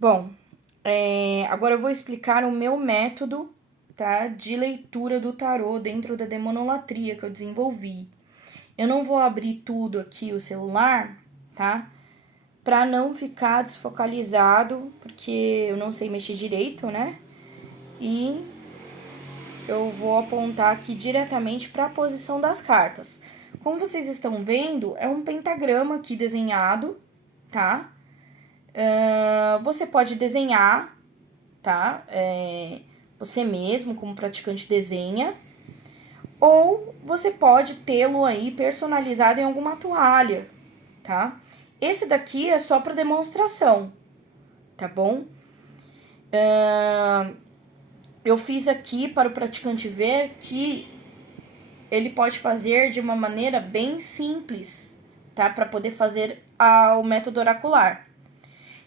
Bom, agora eu vou explicar o meu método, tá, de leitura do tarô dentro da demonolatria que eu desenvolvi. Eu não vou abrir tudo aqui o celular, tá? Pra não ficar desfocalizado, porque eu não sei mexer direito, né? E eu vou apontar aqui diretamente para a posição das cartas. Como vocês estão vendo, é um pentagrama aqui desenhado, tá? Você pode desenhar, tá? Você mesmo, como praticante, desenha. Ou você pode tê-lo aí personalizado em alguma toalha, tá? Esse daqui é só para demonstração, tá bom? Eu fiz aqui para o praticante ver que ele pode fazer de uma maneira bem simples, tá? Para poder fazer o método oracular.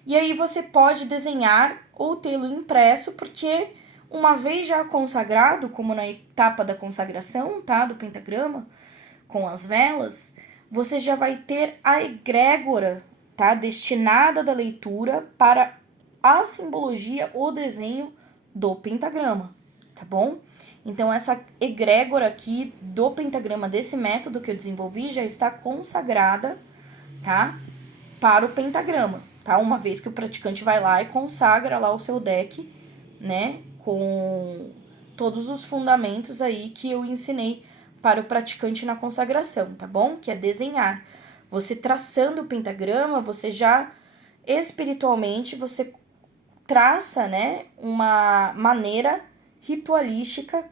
E aí você pode desenhar ou tê-lo impresso, porque uma vez já consagrado, como na etapa da consagração, tá? Do pentagrama, com as velas, você já vai ter a egrégora, tá? Destinada da leitura para a simbologia, o desenho do pentagrama, tá bom? Então, essa egrégora aqui do pentagrama, desse método que eu desenvolvi, já está consagrada, tá? Para o pentagrama, tá? Uma vez que o praticante vai lá e consagra lá o seu deck, né? Com todos os fundamentos aí que eu ensinei para o praticante na consagração, tá bom? Que é desenhar. Você traçando o pentagrama, você já espiritualmente você traça, né, uma maneira ritualística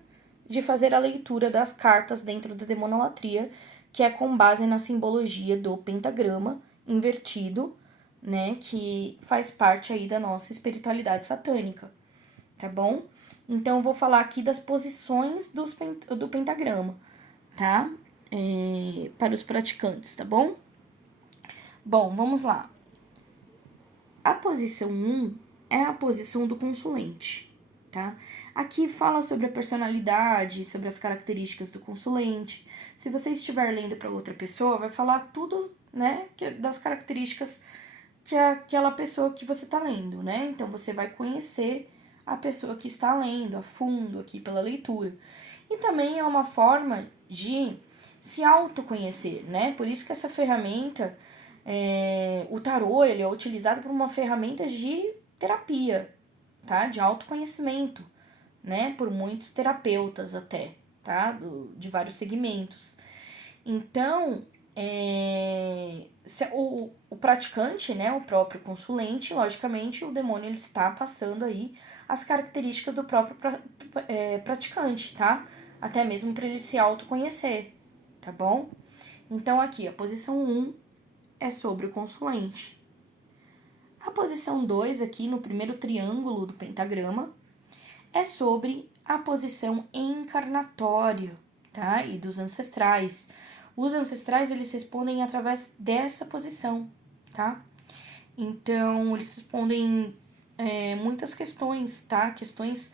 de fazer a leitura das cartas dentro da demonolatria, que é com base na simbologia do pentagrama invertido, né, que faz parte aí da nossa espiritualidade satânica, tá bom? Então, eu vou falar aqui das posições do pentagrama, tá? Para os praticantes, tá bom? Bom, vamos lá. A posição 1 é a posição do consulente, tá? Aqui fala sobre a personalidade, sobre as características do consulente. Se você estiver lendo para outra pessoa, vai falar tudo, né, das características que é aquela pessoa que você está lendo, né? Então você vai conhecer a pessoa que está lendo a fundo aqui pela leitura. E também é uma forma de se autoconhecer, né? Por isso que essa ferramenta, o tarô, ele é utilizado como uma ferramenta de terapia, tá? De autoconhecimento, né? Por muitos terapeutas até, tá? De vários segmentos. Então, o praticante, né, o próprio consulente, logicamente, o demônio ele está passando aí as características do próprio praticante, tá? Até mesmo para ele se autoconhecer, tá bom? Então, aqui, a posição 1 é sobre o consulente. A posição 2, aqui no primeiro triângulo do pentagrama, é sobre a posição encarnatória, tá? E dos ancestrais. Os ancestrais, eles respondem através dessa posição, tá? Então, eles respondem muitas questões, tá? Questões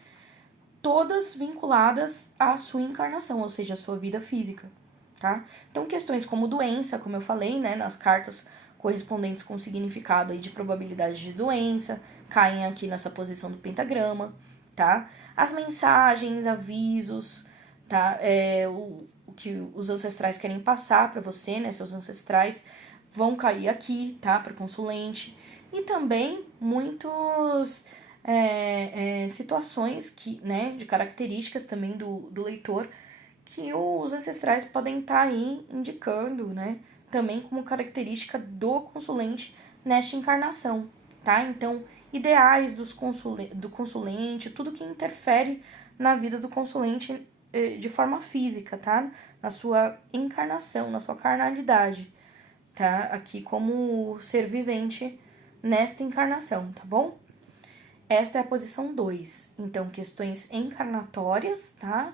todas vinculadas à sua encarnação, ou seja, à sua vida física, tá? Então, questões como doença, como eu falei, né, nas cartas correspondentes com significado aí de probabilidade de doença, caem aqui nessa posição do pentagrama, tá? As mensagens, avisos, tá? O que os ancestrais querem passar para você, né, seus ancestrais, vão cair aqui, tá? Para consulente. E também muitos situações que, né, de características também do leitor que os ancestrais podem estar aí indicando, né, também como característica do consulente nesta encarnação, tá? Então, ideais do consulente, tudo que interfere na vida do consulente de forma física, tá? Na sua encarnação, na sua carnalidade, tá? Aqui como ser vivente nesta encarnação, tá bom? Esta é a posição 2. Então, questões encarnatórias, tá?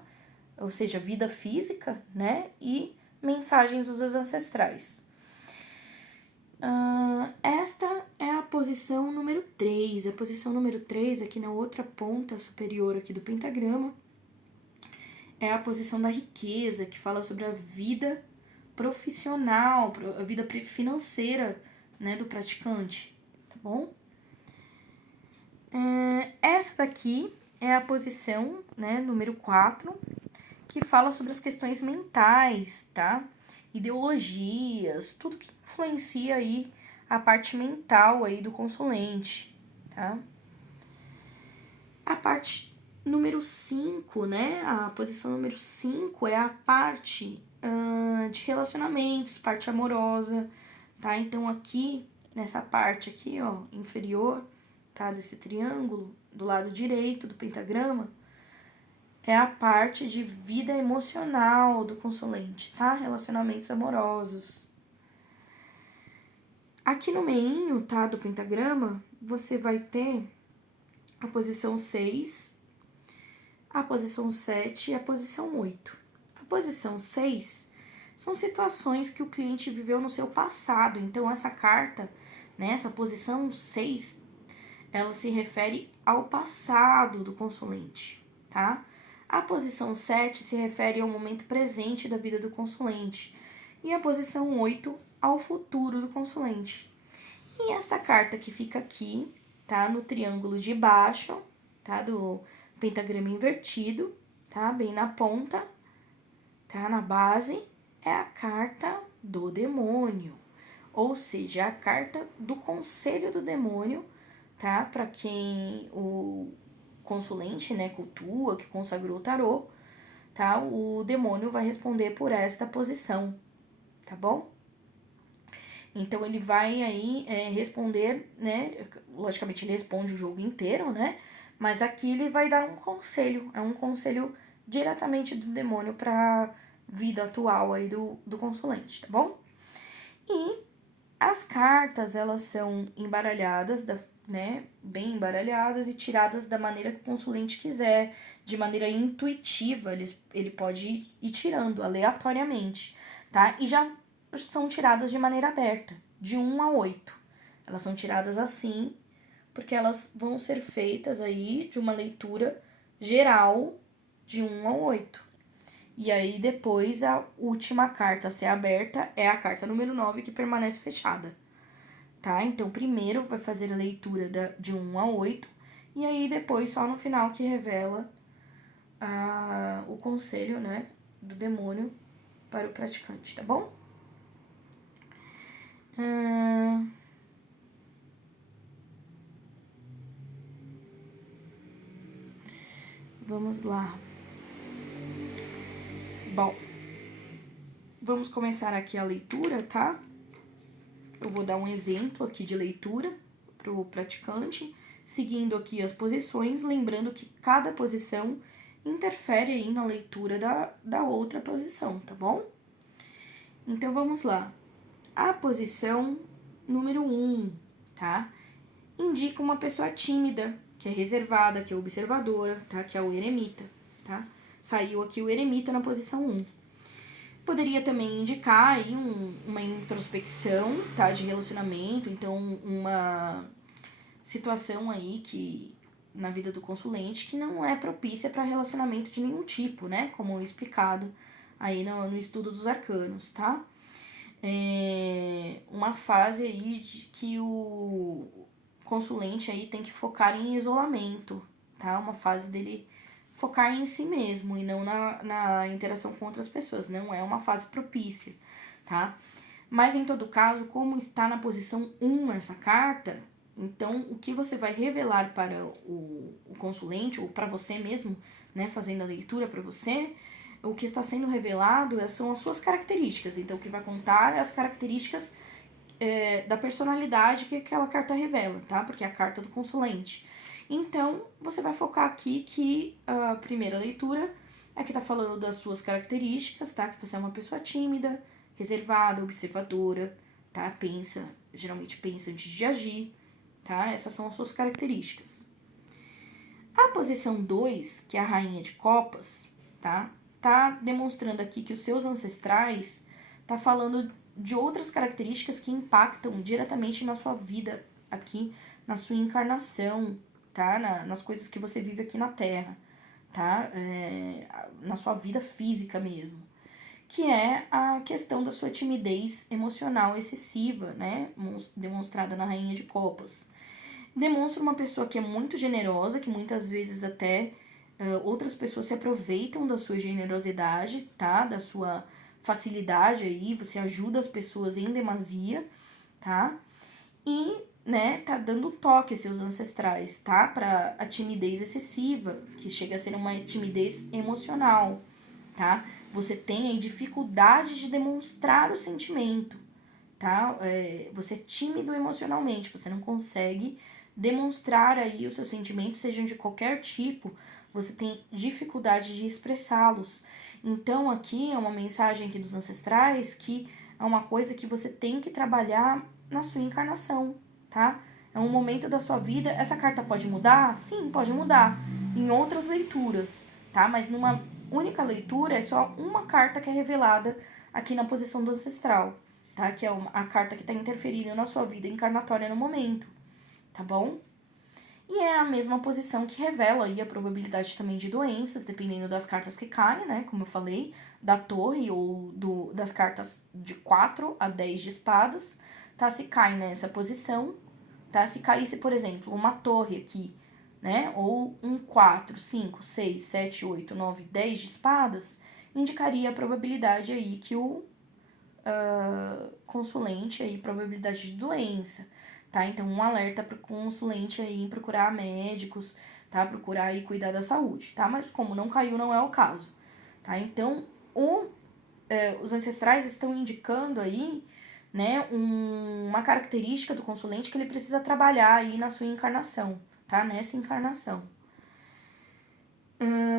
Ou seja, vida física, né? E mensagens dos ancestrais. Esta é a posição número 3. A posição número 3, aqui na outra ponta superior aqui do pentagrama, é a posição da riqueza, que fala sobre a vida profissional, a vida financeira, né, do praticante, tá bom? essa daqui é a posição, né, número 4, que fala sobre as questões mentais, tá? Ideologias, tudo que influencia aí a parte mental aí do consulente, tá? A parte número 5, né? A posição número 5 é a parte de relacionamentos, parte amorosa, tá? Então aqui, nessa parte aqui, ó, inferior, tá? Desse triângulo, do lado direito do pentagrama, é a parte de vida emocional do consulente, tá? Relacionamentos amorosos. Aqui no meinho, tá? Do pentagrama, você vai ter a posição 6, a posição 7 e a posição 8. A posição 6 são situações que o cliente viveu no seu passado. Então, essa carta, né, essa posição 6, ela se refere ao passado do consulente, tá? A posição 7 se refere ao momento presente da vida do consulente. E a posição 8 ao futuro do consulente. E esta carta que fica aqui, tá? No triângulo de baixo, tá? Do pentagrama invertido, tá? Bem na ponta, tá? Na base, é a carta do demônio. Ou seja, a carta do conselho do demônio, tá? Para quem o consulente, né, cultua, que consagrou o tarô, tá? O demônio vai responder por esta posição, tá bom? Então, ele vai aí responder, né? Logicamente, ele responde o jogo inteiro, né? Mas aqui ele vai dar um conselho. É um conselho diretamente do demônio para vida atual aí do consulente, tá bom? E as cartas, elas são embaralhadas, né? Bem embaralhadas e tiradas da maneira que o consulente quiser, de maneira intuitiva. Ele pode ir tirando aleatoriamente, tá? E já são tiradas de maneira aberta, de 1 a 8. Elas são tiradas assim, porque elas vão ser feitas aí de uma leitura geral de 1 a 8. E aí depois a última carta a ser aberta é a carta número 9, que permanece fechada, tá? Então primeiro vai fazer a leitura de 1 a 8, e aí depois só no final que revela o conselho, né, do demônio para o praticante, tá bom? Vamos lá. Bom, vamos começar aqui a leitura, tá? Eu vou dar um exemplo aqui de leitura pro praticante, seguindo aqui as posições, lembrando que cada posição interfere aí na leitura da outra posição, tá bom? Então, vamos lá. A posição número 1, tá? Indica uma pessoa tímida, que é reservada, que é observadora, tá? Que é o eremita, tá? Saiu aqui o eremita na posição 1. Poderia também indicar aí uma introspecção, tá? De relacionamento, então uma situação aí que na vida do consulente que não é propícia para relacionamento de nenhum tipo, né? Como explicado aí no estudo dos arcanos, tá? Uma fase aí de que o consulente aí tem que focar em isolamento, tá? Uma fase dele focar em si mesmo e não na interação com outras pessoas. Não é uma fase propícia, tá? Mas em todo caso, como está na posição 1 essa carta, então o que você vai revelar para o consulente ou para você mesmo, né, fazendo a leitura para você, o que está sendo revelado são as suas características. Então o que vai contar é as características da personalidade que aquela carta revela, tá? Porque é a carta do consulente. Então, você vai focar aqui que a primeira leitura aqui tá falando das suas características, tá? Que você é uma pessoa tímida, reservada, observadora, tá? Geralmente pensa antes de agir, tá? Essas são as suas características. A posição 2, que é a rainha de copas, tá? Tá demonstrando aqui que os seus ancestrais tá falando de outras características que impactam diretamente na sua vida aqui, na sua encarnação, tá? Nas coisas que você vive aqui na Terra, tá? Na sua vida física mesmo. Que é a questão da sua timidez emocional excessiva, né? Demonstrada na Rainha de Copas. Demonstra uma pessoa que é muito generosa, que muitas vezes até outras pessoas se aproveitam da sua generosidade, tá? Da sua facilidade aí, você ajuda as pessoas em demasia, tá? E, né, tá dando toque aos seus ancestrais, tá? Pra a timidez excessiva, que chega a ser uma timidez emocional, tá? Você tem aí dificuldade de demonstrar o sentimento, tá? Você é tímido emocionalmente, você não consegue demonstrar aí os seus sentimentos, sejam de qualquer tipo, você tem dificuldade de expressá-los. Então aqui é uma mensagem aqui dos ancestrais que é uma coisa que você tem que trabalhar na sua encarnação, tá? É um momento da sua vida. Essa carta pode mudar? Sim, pode mudar. Em outras leituras, tá? Mas numa única leitura é só uma carta que é revelada aqui na posição do ancestral, tá? Que é a carta que está interferindo na sua vida encarnatória no momento, tá bom? E é a mesma posição que revela aí a probabilidade também de doenças, dependendo das cartas que caem, né? Como eu falei, da torre ou das cartas de 4 a 10 de espadas, tá? Se cai nessa posição, tá? Se caísse, por exemplo, uma torre aqui, né? Ou um 4, 5, 6, 7, 8, 9, 10 de espadas, indicaria a probabilidade aí que o consulente aí, probabilidade de doença, tá? Então, um alerta para o consulente aí em procurar médicos, tá? Procurar aí cuidar da saúde, tá? Mas como não caiu, não é o caso, tá? Então, os ancestrais estão indicando aí, né, uma característica do consulente que ele precisa trabalhar aí na sua encarnação, tá? Nessa encarnação.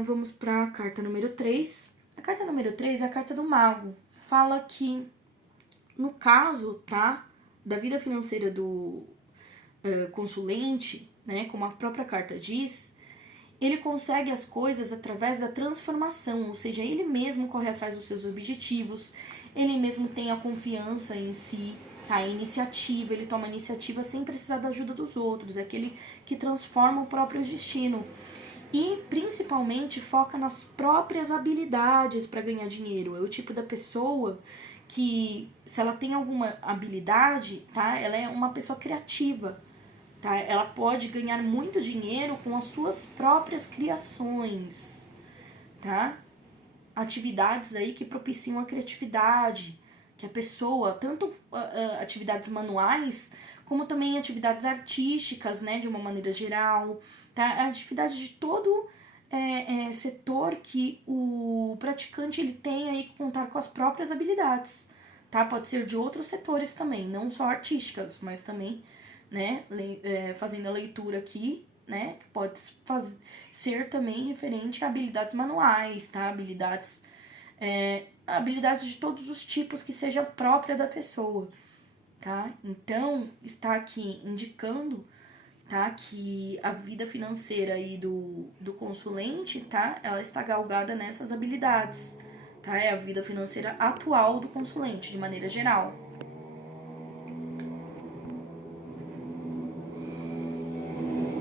Vamos para a carta número 3. A carta número 3 é a carta do mago. Fala que, no caso, tá, da vida financeira do consulente, né, como a própria carta diz, ele consegue as coisas através da transformação, ou seja, ele mesmo corre atrás dos seus objetivos, ele mesmo tem a confiança em si, tá? A iniciativa, ele toma iniciativa sem precisar da ajuda dos outros, é aquele que transforma o próprio destino. E principalmente foca nas próprias habilidades para ganhar dinheiro. É o tipo da pessoa que, se ela tem alguma habilidade, tá? Ela é uma pessoa criativa, tá? Ela pode ganhar muito dinheiro com as suas próprias criações, tá? Atividades aí que propiciam a criatividade, que a pessoa, tanto atividades manuais, como também atividades artísticas, né, de uma maneira geral, tá? A atividade de todo setor que o praticante ele tem aí que contar com as próprias habilidades, tá? Pode ser de outros setores também, não só artísticas, mas também, né, fazendo a leitura aqui, né, que pode ser também referente a habilidades manuais, tá? Habilidades de todos os tipos que seja própria da pessoa, tá? Então, está aqui indicando, tá, que a vida financeira aí do consulente, tá, ela está galgada nessas habilidades, tá? É a vida financeira atual do consulente, de maneira geral.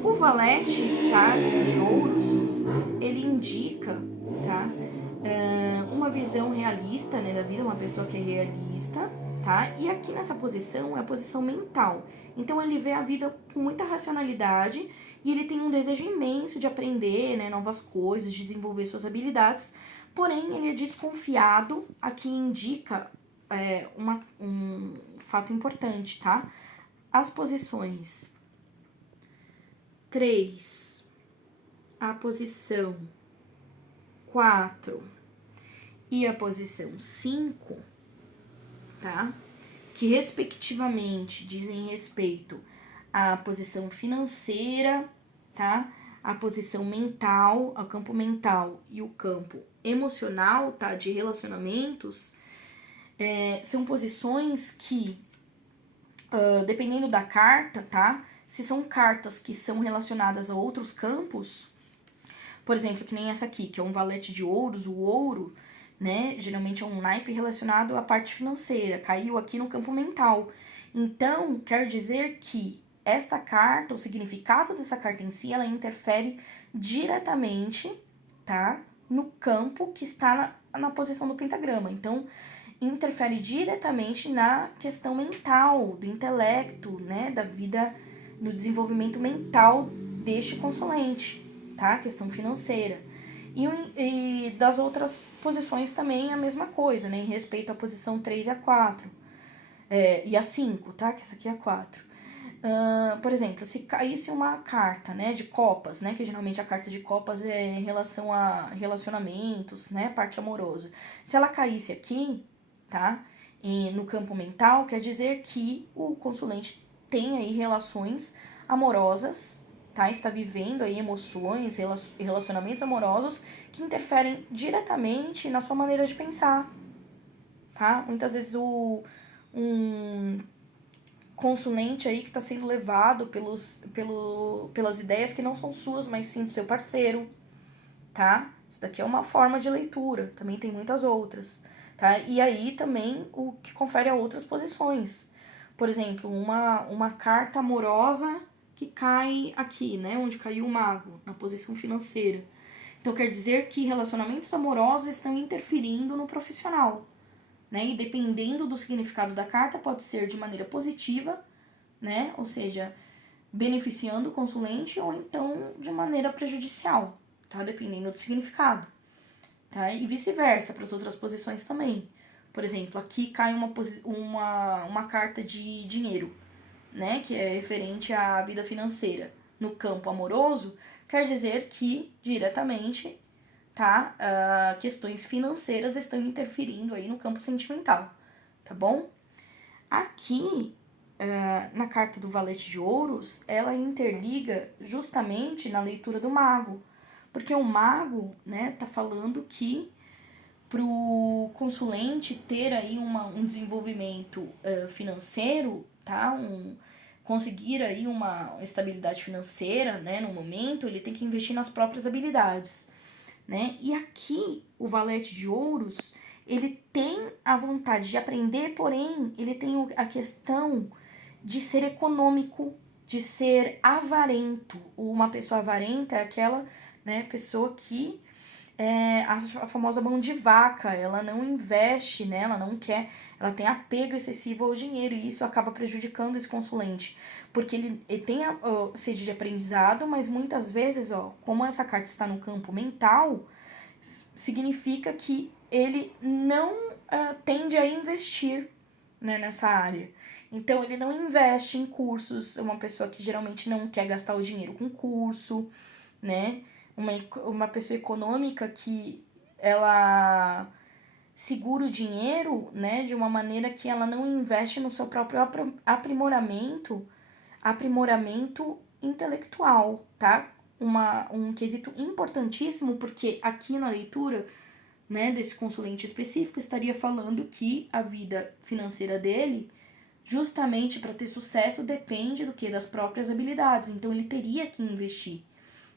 O valete, tá, de ouros, ele indica, tá, uma visão realista, né, da vida, uma pessoa que é realista, tá? E aqui nessa posição é a posição mental. Então ele vê a vida com muita racionalidade e ele tem um desejo imenso de aprender, né, novas coisas, de desenvolver suas habilidades. Porém, ele é desconfiado. Aqui indica um fato importante, tá? As posições 3, a posição 4 e a posição 5, tá? Que respectivamente dizem respeito à posição financeira, tá? A posição mental, ao campo mental e o campo emocional, tá? De relacionamentos, são posições que, dependendo da carta, tá? Se são cartas que são relacionadas a outros campos, por exemplo, que nem essa aqui, que é um valete de ouros, o ouro, né? Geralmente é um naipe relacionado à parte financeira, caiu aqui no campo mental. Então, quer dizer que esta carta, o significado dessa carta em si, ela interfere diretamente, tá? No campo que está na posição do pentagrama. Então, interfere diretamente na questão mental, do intelecto, né? Da vida no desenvolvimento mental deste consulente, tá? Questão financeira. E das outras posições também a mesma coisa, né? Em respeito à posição 3 e a 4. E a 5, tá? Que essa aqui é a 4. Por exemplo, se caísse uma carta, né, de copas, né, que geralmente a carta de copas é em relação a relacionamentos, né, parte amorosa. Se ela caísse aqui, tá, no campo mental, quer dizer que o consulente tem aí relações amorosas, tá, está vivendo aí emoções, relacionamentos amorosos que interferem diretamente na sua maneira de pensar, tá? Muitas vezes um consulente aí que está sendo levado pelas ideias que não são suas, mas sim do seu parceiro, tá? Isso daqui é uma forma de leitura, também tem muitas outras, tá? E aí também o que confere a outras posições. Por exemplo, uma carta amorosa que cai aqui, né? Onde caiu o mago, na posição financeira. Então quer dizer que relacionamentos amorosos estão interferindo no profissional, né? E dependendo do significado da carta, pode ser de maneira positiva, né? Ou seja, beneficiando o consulente, ou então de maneira prejudicial, tá? Dependendo do significado, tá? E vice-versa, para as outras posições também. Por exemplo, aqui cai uma carta de dinheiro, né? Que é referente à vida financeira. No campo amoroso, quer dizer que diretamente, tá? Questões financeiras estão interferindo aí no campo sentimental, tá bom? Aqui, na carta do Valete de Ouros, ela interliga justamente na leitura do mago, porque o mago, né, tá falando que pro consulente ter aí um desenvolvimento financeiro, tá? Conseguir aí uma estabilidade financeira, né, no momento, ele tem que investir nas próprias habilidades, né? E aqui o Valete de Ouros, ele tem a vontade de aprender, porém ele tem a questão de ser econômico, de ser avarento. Uma pessoa avarenta é aquela, né, pessoa que a famosa mão de vaca, ela não investe, né? Ela não quer, ela tem apego excessivo ao dinheiro e isso acaba prejudicando esse consulente, porque ele tem a sede de aprendizado, mas muitas vezes, como essa carta está no campo mental, significa que ele não tende a investir, né, nessa área. Então, ele não investe em cursos, é uma pessoa que geralmente não quer gastar o dinheiro com curso, né? Uma pessoa econômica que ela segura o dinheiro, né, de uma maneira que ela não investe no seu próprio aprimoramento intelectual, tá? Um quesito importantíssimo, porque aqui na leitura, né, desse consulente específico, estaria falando que a vida financeira dele, justamente para ter sucesso, depende do que? Das próprias habilidades. Então ele teria que investir,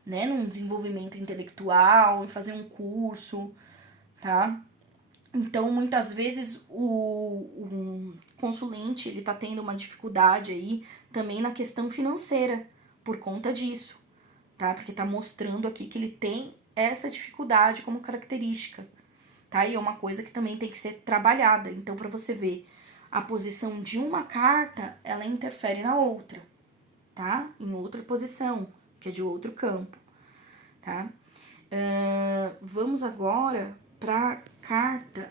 né, num desenvolvimento intelectual, em fazer um curso, tá? Então, muitas vezes, o consulente, ele tá tendo uma dificuldade aí também na questão financeira, por conta disso, tá? Porque tá mostrando aqui que ele tem essa dificuldade como característica, tá? E é uma coisa que também tem que ser trabalhada. Então, para você ver, a posição de uma carta, ela interfere na outra, tá? Em outra posição, que é de outro campo, tá? Vamos agora para carta,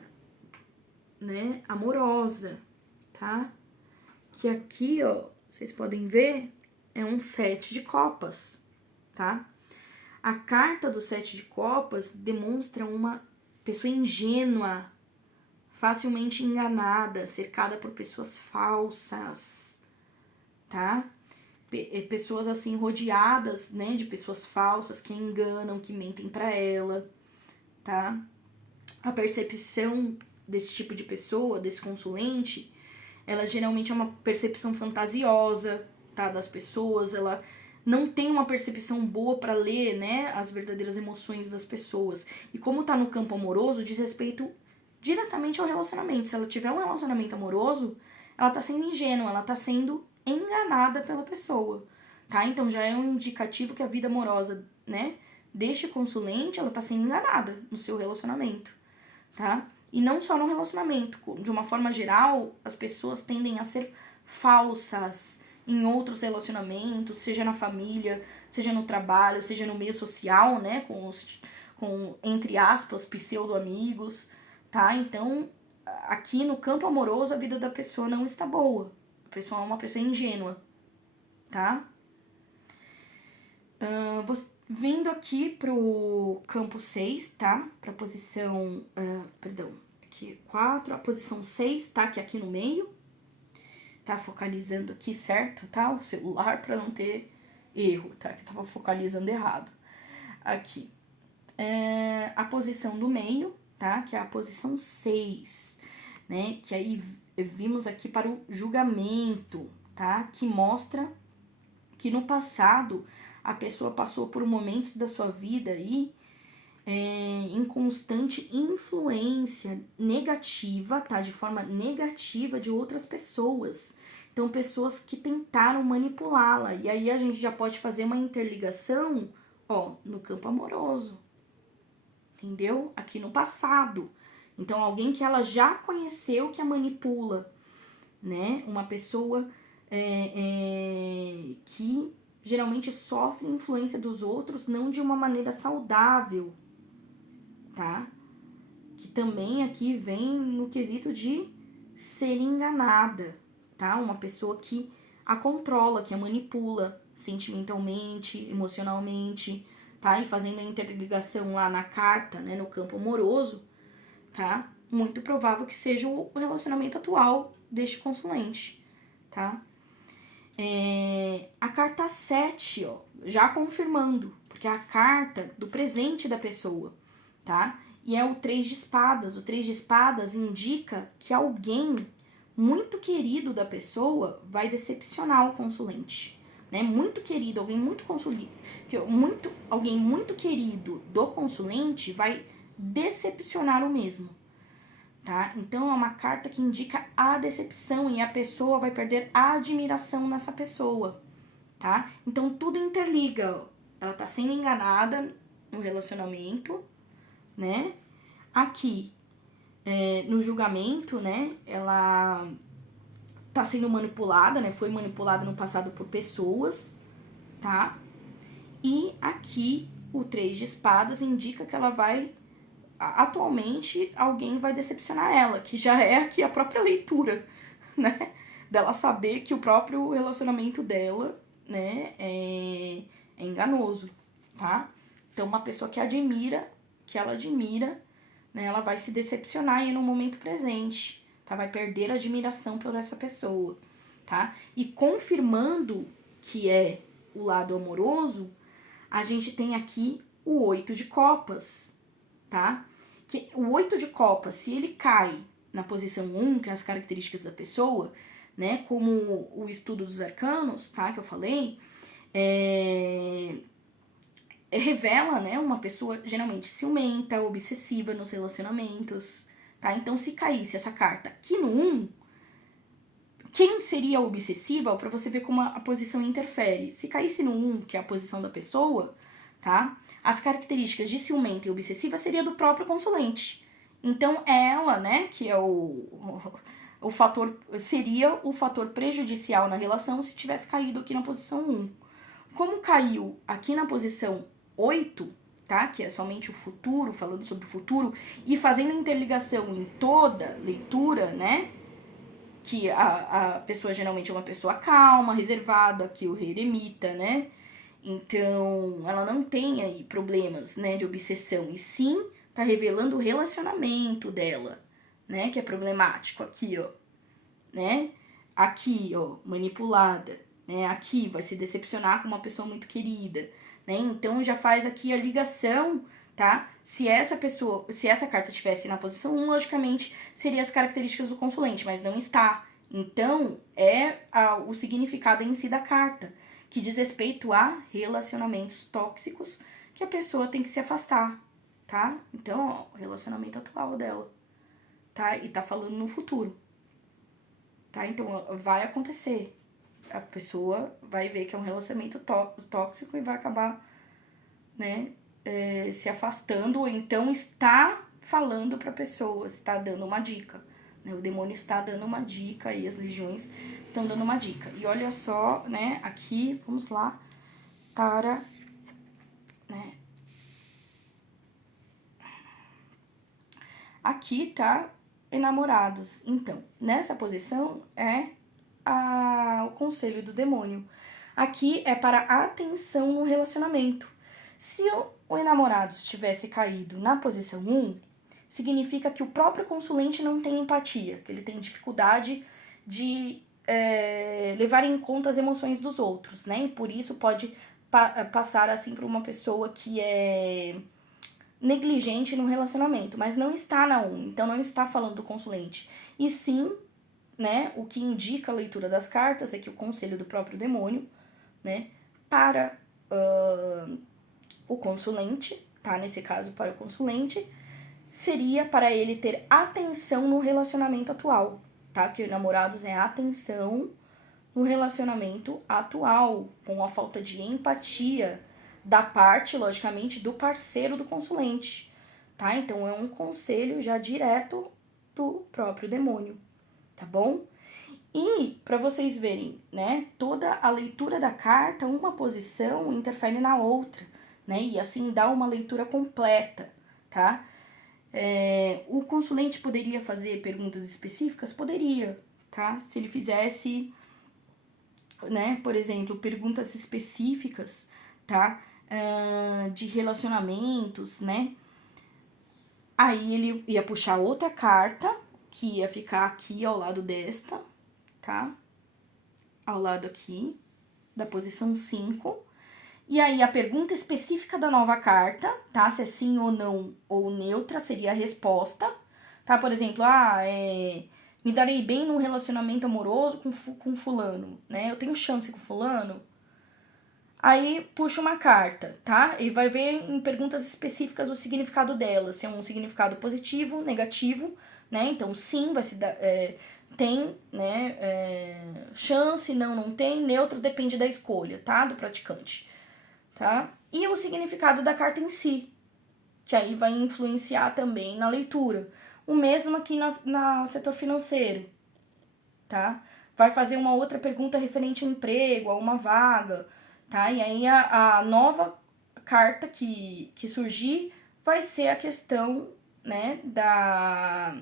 né, amorosa, tá? Que aqui, vocês podem ver, é um 7 de copas, tá? A carta do 7 de copas demonstra uma pessoa ingênua, facilmente enganada, cercada por pessoas falsas, tá? Pessoas assim rodeadas, né, de pessoas falsas que enganam, que mentem para ela, tá? A percepção desse tipo de pessoa, desse consulente, ela geralmente é uma percepção fantasiosa, tá, das pessoas, ela não tem uma percepção boa para ler, né, as verdadeiras emoções das pessoas. E como tá no campo amoroso, diz respeito diretamente ao relacionamento. Se ela tiver um relacionamento amoroso, ela tá sendo ingênua, ela tá sendo enganada pela pessoa, tá? Então já é um indicativo que a vida amorosa, né, deste consulente, ela tá sendo enganada no seu relacionamento, tá? E não só no relacionamento, de uma forma geral, as pessoas tendem a ser falsas, em outros relacionamentos, seja na família, seja no trabalho, seja no meio social, né, com entre aspas, pseudo-amigos, tá? Então, aqui no campo amoroso, a vida da pessoa não está boa. A pessoa é uma pessoa ingênua, tá? Vindo aqui pro campo 6, tá? Pra posição, aqui 4, a posição 6, tá? Que é aqui no meio. Tá focalizando aqui, certo, tá? O celular pra não ter erro, tá? Que tava focalizando errado. Aqui. A posição do meio, tá? Que é a posição 6, né? Que aí vimos aqui para o julgamento, tá? Que mostra que no passado a pessoa passou por momentos da sua vida aí em constante influência negativa, tá? De forma negativa de outras pessoas. Então, pessoas que tentaram manipulá-la. E aí a gente já pode fazer uma interligação, ó, no campo amoroso. Entendeu? Aqui no passado. Então, alguém que ela já conheceu que a manipula, né? Uma pessoa que geralmente sofre influência dos outros, não de uma maneira saudável, tá? Que também aqui vem no quesito de ser enganada, tá? Uma pessoa que a controla, que a manipula sentimentalmente, emocionalmente, tá? E fazendo a interligação lá na carta, né, no campo amoroso, tá? Muito provável que seja o relacionamento atual deste consulente, tá? A carta 7, ó, já confirmando, porque é a carta do presente da pessoa, tá? E é o 3 de espadas. O 3 de espadas indica que alguém muito querido da pessoa vai decepcionar o consulente, né? Muito querido, alguém alguém muito querido do consulente vai decepcionar o mesmo, tá? Então é uma carta que indica a decepção e a pessoa vai perder a admiração nessa pessoa, tá? Então tudo interliga, ó. Ela tá sendo enganada no relacionamento, né? Aqui, no julgamento, né? Ela tá sendo manipulada, né? Foi manipulada no passado por pessoas, tá? E aqui, o 3 de espadas indica que ela vai... Atualmente, alguém vai decepcionar ela, que já é aqui a própria leitura, né? Dela saber que o próprio relacionamento dela, né? É enganoso, tá? Então, uma pessoa que ela admira, né, ela vai se decepcionar aí no momento presente, tá? Vai perder a admiração por essa pessoa, tá? E confirmando que é o lado amoroso, a gente tem aqui o 8 de copas, tá? Que o 8 de copas, se ele cai na posição 1, que é as características da pessoa, né, como o estudo dos arcanos, tá, que eu falei, revela, né, uma pessoa geralmente ciumenta, obsessiva nos relacionamentos, tá? Então, se caísse essa carta aqui no 1, quem seria obsessiva, para você ver como a posição interfere. Se caísse no 1, que é a posição da pessoa, tá? As características de ciumenta e obsessiva seria do próprio consulente. Então, ela, né, que é o fator, seria o fator prejudicial na relação se tivesse caído aqui na posição 1. Como caiu aqui na posição 8, tá? Que é somente o futuro, falando sobre o futuro, e fazendo interligação em toda leitura, né? Que a pessoa geralmente é uma pessoa calma, reservada, aqui o rei eremita, né? Então, ela não tem aí problemas, né, de obsessão, e sim tá revelando o relacionamento dela, né, que é problemático aqui, ó, né? Aqui, ó, manipulada, né? Aqui vai se decepcionar com uma pessoa muito querida, né? Então já faz aqui a ligação, tá? Se essa carta estivesse na posição 1, logicamente seria as características do consulente, mas não está. Então o significado em si da carta, que diz respeito a relacionamentos tóxicos que a pessoa tem que se afastar, tá? Então, ó, o relacionamento atual dela, tá? E tá falando no futuro. Tá? Então, vai acontecer. A pessoa vai ver que é um relacionamento tóxico e vai acabar, né, se afastando, ou então está falando pra pessoa, está dando uma dica, né? O demônio está dando uma dica e as legiões estão dando uma dica. E olha só, né, aqui, vamos lá, para, né, aqui tá enamorados. Então, nessa posição é o conselho do demônio. Aqui é para atenção no relacionamento. Se o enamorado tivesse caído na posição 1, significa que o próprio consulente não tem empatia, que ele tem dificuldade de levar em conta as emoções dos outros, né? E por isso pode passar assim para uma pessoa que é negligente no relacionamento, mas não está na 1, então não está falando do consulente. E sim, né, o que indica a leitura das cartas é que o conselho do próprio demônio, né, para o consulente, tá? Nesse caso, para o consulente, seria para ele ter atenção no relacionamento atual, tá? Que namorados é atenção no relacionamento atual, com a falta de empatia da parte, logicamente, do parceiro do consulente, tá? Então é um conselho já direto do próprio demônio, tá bom? E para vocês verem, né, toda a leitura da carta, uma posição interfere na outra, né? E assim dá uma leitura completa, tá? O consulente poderia fazer perguntas específicas? Poderia, tá? Se ele fizesse, né, por exemplo, perguntas específicas, tá? De relacionamentos, né? Aí ele ia puxar outra carta, que ia ficar aqui ao lado desta, tá? Ao lado aqui, da posição 5. E aí a pergunta específica da nova carta, tá? Se é sim ou não, ou neutra, seria a resposta, tá? Por exemplo, me darei bem num relacionamento amoroso com fulano, né? Eu tenho chance com fulano. Aí puxa uma carta, tá? E vai ver em perguntas específicas o significado dela, se é um significado positivo, negativo, né? Então sim, vai se dar, tem, né, chance, não tem, neutro depende da escolha, tá? Do praticante, tá? E o significado da carta em si, que aí vai influenciar também na leitura. O mesmo aqui na setor financeiro, tá? Vai fazer uma outra pergunta referente ao emprego, a uma vaga, tá? E aí a nova carta que surgir vai ser a questão, né, da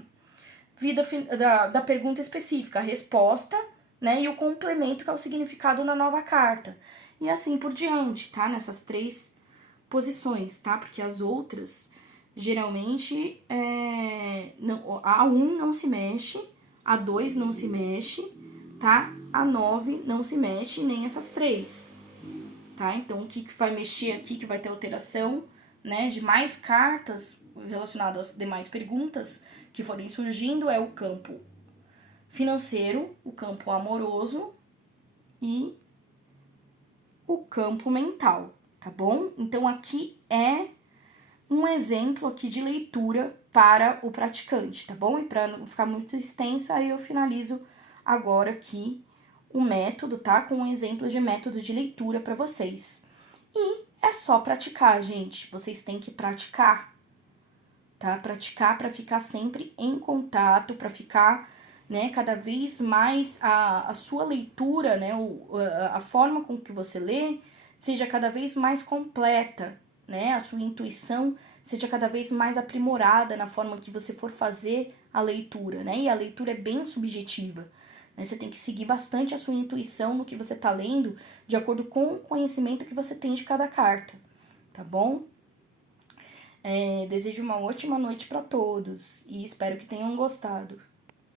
pergunta específica, a resposta, né, e o complemento que é o significado na nova carta. E assim por diante, tá? Nessas 3 posições, tá? Porque as outras, geralmente, a 1 não se mexe, a 2 não se mexe, tá? A 9 não se mexe, nem essas 3, tá? Então, o que vai mexer aqui, que vai ter alteração, né, de mais cartas relacionadas às demais perguntas que forem surgindo, é o campo financeiro, o campo amoroso e o campo mental, tá bom? Então, aqui é um exemplo aqui de leitura para o praticante, tá bom? E para não ficar muito extenso, aí eu finalizo agora aqui o método, tá? Com um exemplo de método de leitura para vocês. E é só praticar, gente. Vocês têm que praticar, tá? Praticar para ficar sempre em contato, para ficar, né, cada vez mais a sua leitura, né, a forma com que você lê seja cada vez mais completa, né? A sua intuição seja cada vez mais aprimorada na forma que você for fazer a leitura, né? E a leitura é bem subjetiva, né? Você tem que seguir bastante a sua intuição no que você tá lendo, de acordo com o conhecimento que você tem de cada carta, tá bom? Desejo uma ótima noite para todos e espero que tenham gostado.